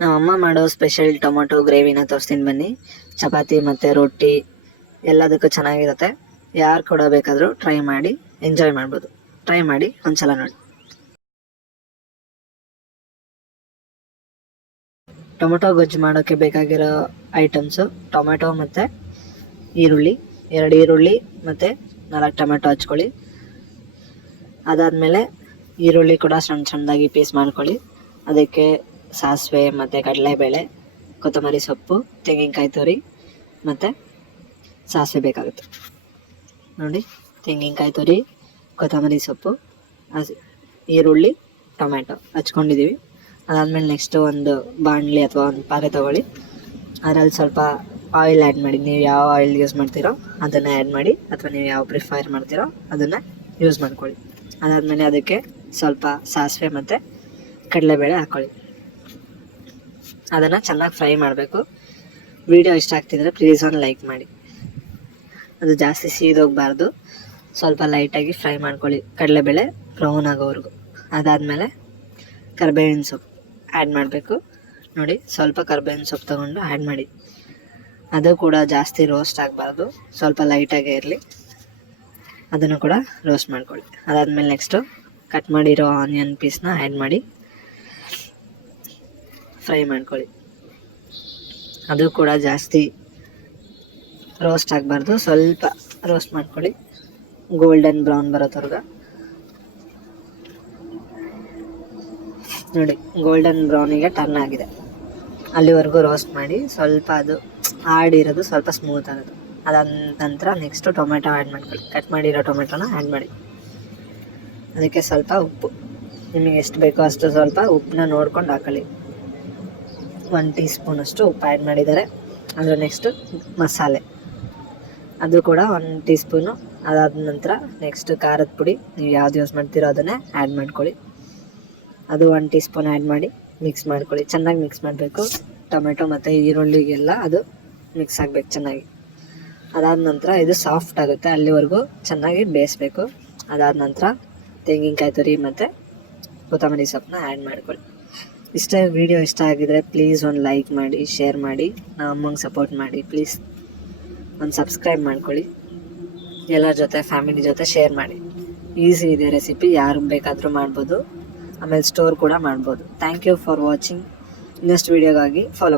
ನಮ್ಮ ಅಮ್ಮ ಮಾಡೋ ಸ್ಪೆಷಲ್ ಟೊಮೊಟೊ, ಗ್ರೇವಿನ ತೋರಿಸ್ತೀನಿ ಬನ್ನಿ. ಚಪಾತಿ ಮತ್ತು ರೊಟ್ಟಿ ಎಲ್ಲದಕ್ಕೂ ಚೆನ್ನಾಗಿರುತ್ತೆ. ಯಾರು ಕೂಡ ಬೇಕಾದರೂ ಟ್ರೈ ಮಾಡಿ ಎಂಜಾಯ್ ಮಾಡ್ಬೋದು. ಟ್ರೈ ಮಾಡಿ, ಒಂದ್ಸಲ ನೋಡಿ. ಟೊಮೆಟೊ ಗೊಜ್ಜು ಮಾಡೋಕ್ಕೆ ಬೇಕಾಗಿರೋ ಐಟಮ್ಸು ಟೊಮೆಟೊ ಮತ್ತು ಈರುಳ್ಳಿ, ಎರಡು ಈರುಳ್ಳಿ ಮತ್ತು ನಾಲ್ಕು ಟೊಮೆಟೊ ಹಚ್ಕೊಳ್ಳಿ. ಅದಾದಮೇಲೆ ಈರುಳ್ಳಿ ಕೂಡ ಸಣ್ಣ ಸಣ್ಣದಾಗಿ ಪೀಸ್ ಮಾಡ್ಕೊಳ್ಳಿ. ಅದಕ್ಕೆ ಸಾಸಿವೆ, ಮತ್ತು ಕಡಲೆಬೇಳೆ, ಕೊತ್ತಂಬರಿ ಸೊಪ್ಪು, ತೆಂಗಿನಕಾಯಿ ತುರಿ, ಮತ್ತು ಸಾಸಿವೆ ಬೇಕಾಗುತ್ತೆ. ನೋಡಿ, ತೆಂಗಿನಕಾಯಿ ತುರಿ, ಕೊತ್ತಂಬರಿ ಸೊಪ್ಪು ಈರುಳ್ಳಿ, ಟೊಮ್ಯಾಟೊ ಹಚ್ಕೊಂಡಿದ್ದೀವಿ ಅದಾದಮೇಲೆ ನೆಕ್ಸ್ಟು ಒಂದು ಬಾಣಲಿ ಅಥವಾ ಒಂದು ಪಾತ್ರೆ ತೊಗೊಳ್ಳಿ. ಅದರಲ್ಲಿ ಸ್ವಲ್ಪ ಆಯಿಲ್ ಆ್ಯಡ್ ಮಾಡಿ, ನೀವು ಯಾವ ಆಯಿಲ್ ಯೂಸ್ ಮಾಡ್ತೀರೋ ಅದನ್ನು ಆ್ಯಡ್ ಮಾಡಿ, ಅಥವಾ ನೀವು ಯಾವ ಪ್ರಿಫೈರ್ ಮಾಡ್ತೀರೋ ಅದನ್ನು ಯೂಸ್ ಮಾಡ್ಕೊಳ್ಳಿ. ಅದಾದಮೇಲೆ ಅದಕ್ಕೆ ಸ್ವಲ್ಪ ಸಾಸಿವೆ ಮತ್ತು ಕಡಲೆಬೇಳೆ ಹಾಕ್ಕೊಳ್ಳಿ ಅದನ್ನು ಚೆನ್ನಾಗಿ ಫ್ರೈ ಮಾಡಬೇಕು. ವಿಡಿಯೋ ಇಷ್ಟ ಆಗ್ತಿದ್ರೆ ಪ್ಲೀಸ್ ಒಂದು ಲೈಕ್ ಮಾಡಿ. ಅದು ಜಾಸ್ತಿ ಸೀದೋಗಬಾರ್ದು. ಸ್ವಲ್ಪ ಲೈಟಾಗಿ ಫ್ರೈ ಮಾಡ್ಕೊಳ್ಳಿ. ಕಡಲೆಬೇಳೆ ಬ್ರೌನ್ ಆಗೋವರೆಗೂ. ಅದಾದಮೇಲೆ ಕರ್ಬೇವಿನ ಸೊಪ್ಪು ಆ್ಯಡ್ ಮಾಡಬೇಕು. ನೋಡಿ, ಸ್ವಲ್ಪ ಕರ್ಬೇವಿನ ಸೊಪ್ಪು ತೊಗೊಂಡು ಆ್ಯಡ್ ಮಾಡಿ. ಅದು ಕೂಡ ಜಾಸ್ತಿ ರೋಸ್ಟ್ ಆಗಬಾರ್ದು. ಸ್ವಲ್ಪ ಲೈಟಾಗೇ ಇರಲಿ. ಅದನ್ನು ಕೂಡ ರೋಸ್ಟ್ ಮಾಡ್ಕೊಳ್ಳಿ. ಅದಾದಮೇಲೆ ನೆಕ್ಸ್ಟು ಕಟ್ ಮಾಡಿರೋ ಆನಿಯನ್ ಪೀಸ್ನ ಆ್ಯಡ್ ಮಾಡಿ. ಫ್ರೈ ಮಾಡ್ಕೊಳ್ಳಿ. ಅದು ಕೂಡ ಜಾಸ್ತಿ ರೋಸ್ಟ್ ಆಗಬಾರ್ದು. ಸ್ವಲ್ಪ ರೋಸ್ಟ್ ಮಾಡ್ಕೊಳ್ಳಿ. ಗೋಲ್ಡನ್ ಬ್ರೌನ್ ಬರೋ ಥರದ ನೋಡಿ ಗೋಲ್ಡನ್ ಬ್ರೌನಿಗೆ ಟರ್ನ್ ಆಗಿದೆ. ಅಲ್ಲಿವರೆಗೂ ರೋಸ್ಟ್ ಮಾಡಿ ಸ್ವಲ್ಪ ಅದು ಆಡಿರೋದು ಸ್ವಲ್ಪ ಸ್ಮೂತ್ ಆಗೋದು. ಅದಾದ ನಂತರ ನೆಕ್ಸ್ಟು ಟೊಮೆಟೊ ಆ್ಯಡ್ ಮಾಡ್ಕೊಳ್ಳಿ. ಕಟ್ ಮಾಡಿರೋ ಟೊಮೆಟೊನ ಆ್ಯಡ್ ಮಾಡಿ. ಅದಕ್ಕೆ ಸ್ವಲ್ಪ ಉಪ್ಪು. ನಿಮಗೆ ಎಷ್ಟು ಬೇಕೋ ಅಷ್ಟು ಸ್ವಲ್ಪ ಉಪ್ಪನ್ನ ನೋಡ್ಕೊಂಡು ಹಾಕೊಳ್ಳಿ. ಒನ್ ಟೀ ಸ್ಪೂನಷ್ಟು ಉಪ್ಪು ಆ್ಯಡ್ ಮಾಡಿದ್ದಾರೆ. ಅದರ ನೆಕ್ಸ್ಟು ಮಸಾಲೆ. ಅದು ಕೂಡ ಒನ್ ಟೀ ಸ್ಪೂನು ಅದಾದ ನಂತರ ನೆಕ್ಸ್ಟ್ ಖಾರದ ಪುಡಿ. ನೀವು ಯಾವ್ದು ಯೂಸ್ ಮಾಡ್ತೀರೋ ಅದನ್ನೇ ಆ್ಯಡ್ ಮಾಡ್ಕೊಳ್ಳಿ. ಅದು ಒನ್ ಟೀ ಸ್ಪೂನ್ ಆ್ಯಡ್ ಮಾಡಿ ಮಿಕ್ಸ್ ಮಾಡ್ಕೊಳ್ಳಿ. ಚೆನ್ನಾಗಿ ಮಿಕ್ಸ್ ಮಾಡಬೇಕು. ಟೊಮೆಟೊ ಮತ್ತು ಈರುಳ್ಳಿಗೆಲ್ಲ ಅದು ಮಿಕ್ಸ್ ಆಗಬೇಕು ಚೆನ್ನಾಗಿ. ಅದಾದ ನಂತರ ಇದು ಸಾಫ್ಟ್ ಆಗುತ್ತೆ. ಅಲ್ಲಿವರೆಗೂ ಚೆನ್ನಾಗಿ ಬೇಯಿಸ್ಬೇಕು. ಅದಾದ ನಂತರ ತೆಂಗಿನಕಾಯಿ ತುರಿ ಮತ್ತು ಕೊತ್ತಂಬರಿ ಸೊಪ್ಪನ್ನ ಆ್ಯಡ್ ಮಾಡ್ಕೊಳ್ಳಿ. ಇಷ್ಟ ವಿಡಿಯೋ ಇಷ್ಟ ಆಗಿದ್ರೆ ಪ್ಲೀಸ್ ಒಂದು ಲೈಕ್ ಮಾಡಿ ಶೇರ್ ಮಾಡಿ ನಮ್ಮ ಅಮ್ಮಂಗೆ ಸಪೋರ್ಟ್ ಮಾಡಿ ಪ್ಲೀಸ್ ಒಂದು ಸಬ್ಸ್ಕ್ರೈಬ್ ಮಾಡ್ಕೊಳ್ಳಿ. ಎಲ್ಲರ ಜೊತೆ ಫ್ಯಾಮಿಲಿ ಜೊತೆ ಶೇರ್ ಮಾಡಿ. ಈಸಿ ಇದೆ ರೆಸಿಪಿ ಯಾರು ಬೇಕಾದರೂ ಮಾಡ್ಬೋದು. ಆಮೇಲೆ ಸ್ಟೋರ್ ಕೂಡ ಮಾಡ್ಬೋದು. Thank you for watching next ವೀಡಿಯೋಗಾಗಿ follow